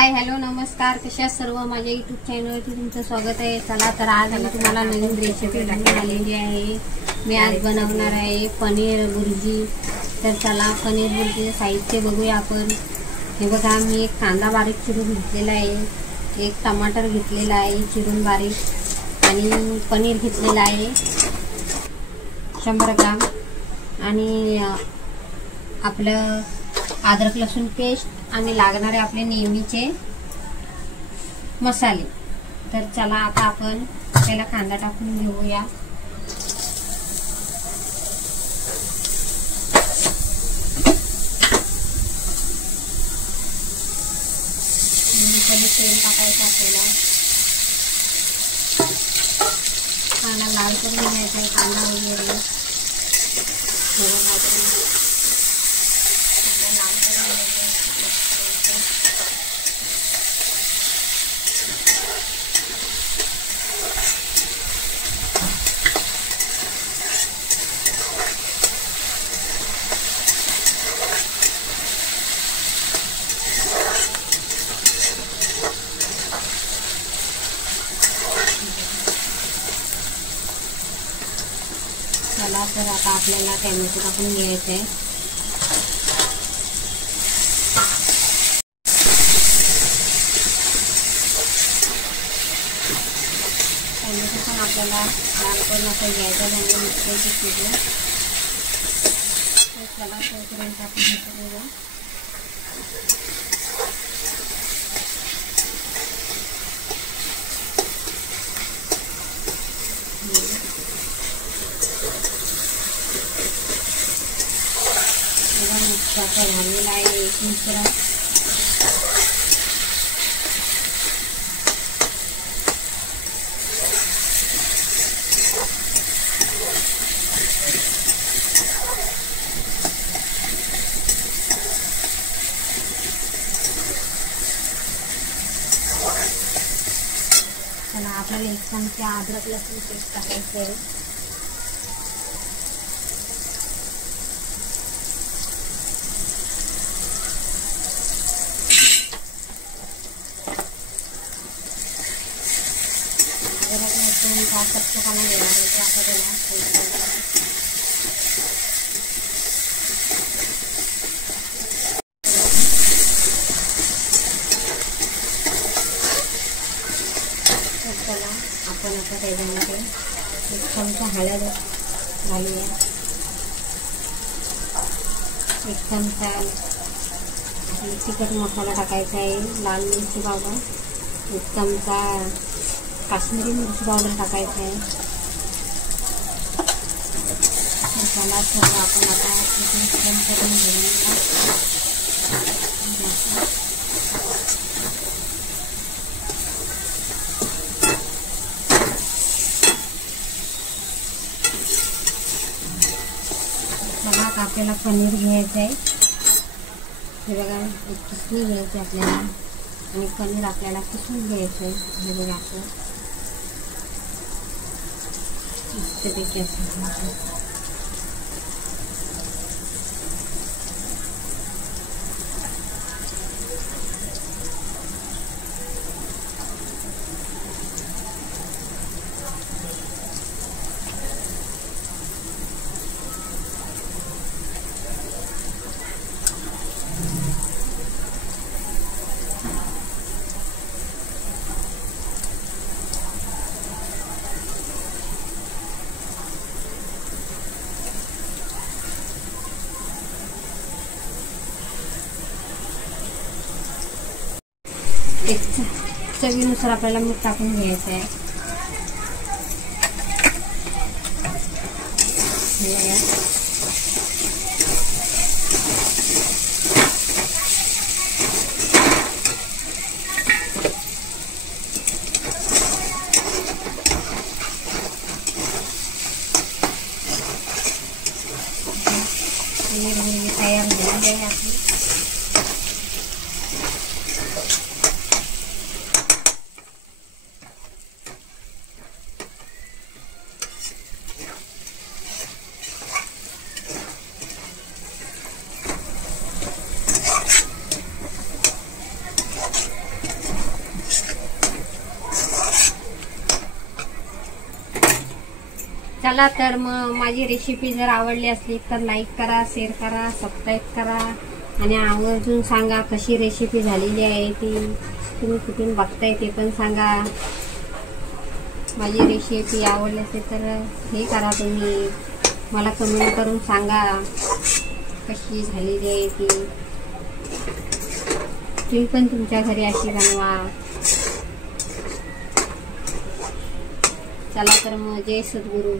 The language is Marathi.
हाय हॅलो नमस्कार, कशा सर्व माझ्या यूट्यूब चॅनलवरती तुमचं स्वागत आहे। चला तर आज मी तुम्हाला नवीन रेसिपी घेऊन आलेली आहे। मी आज बनवणार आहे पनीर भुर्जी। तर चला पनीर भुर्जीचे साहित्य बघूया आपण। हे बघा, मी एक कांदा बारीक चिरून घेतलेला आहे, एक टमाटर घेतलेला आहे चिरून बारीक, आणि पनीर घेतलेला आहे 100 ग्राम, आणि आपलं अद्रक लसूण पेस्ट आणि लागणारे आपले नेहमीचे मसाले। तर चला आता आपण पहिला कांदा टाकून घेऊया। तेल टाकायचं आपल्याला, कांदा लाल करून घ्यायचा कांदा वगैरे लाल चला तर आता आपल्याला टोमॅटो टाकून घ्यायचे आहे। टोमॅटो पण आपल्याला लाल करून असं घ्यायचं, म्हणजे मिक्सरची शिजवून चला तोपर्यंत टाकून घेऊया। मिक्सरचा झालेला आहे एक मिश्रण। चला आपल्याला 1 चमचा अद्रक लसूण पेस्ट टाकायचं आहे। अद्रक लसूण का कच्चापणा गेला पाहिजे असं त्याला आपण आता त्याच्यामध्ये 1 चमचा हळद घालूया, 1 चमचा तिखट मसाला टाकायचा आहे, लाल मिरची पावडर 1 चमचा, काश्मीरी मिरची पावडर टाकायचं आहे। मसाला सर्व आपण आता मिक्स करून घेऊया। चला आता आपल्याला पनीर घ्यायचं आहे। हे बघा, एक किसणी घ्यायची आपल्याला, आणि पनीर आपल्याला किसून घ्यायचं आहे। हे बघा असं मस्तपैकी असं एक चवीनुसार आपल्याला मीठ टाकून घ्यायचं आहे। पनीर भुर्जी तयार झालेली आहे आपली। चला तर मग माझी रेसिपी जर आवडली असली तर लाईक करा, शेअर करा, सबस्क्राईब करा आणि आवर्जून सांगा कशी रेसिपी झालेली आहे ती, तुम्ही कुठून बघताय ते पण सांगा. माझी रेसिपी आवडली असेल तर हे करा, तुम्ही मला कमेंट करून सांगा कशी झालेली आहे ती. तुम्ही पण तुमच्या घरी अशी बनवा. चला तर मग जय सद्गुरू.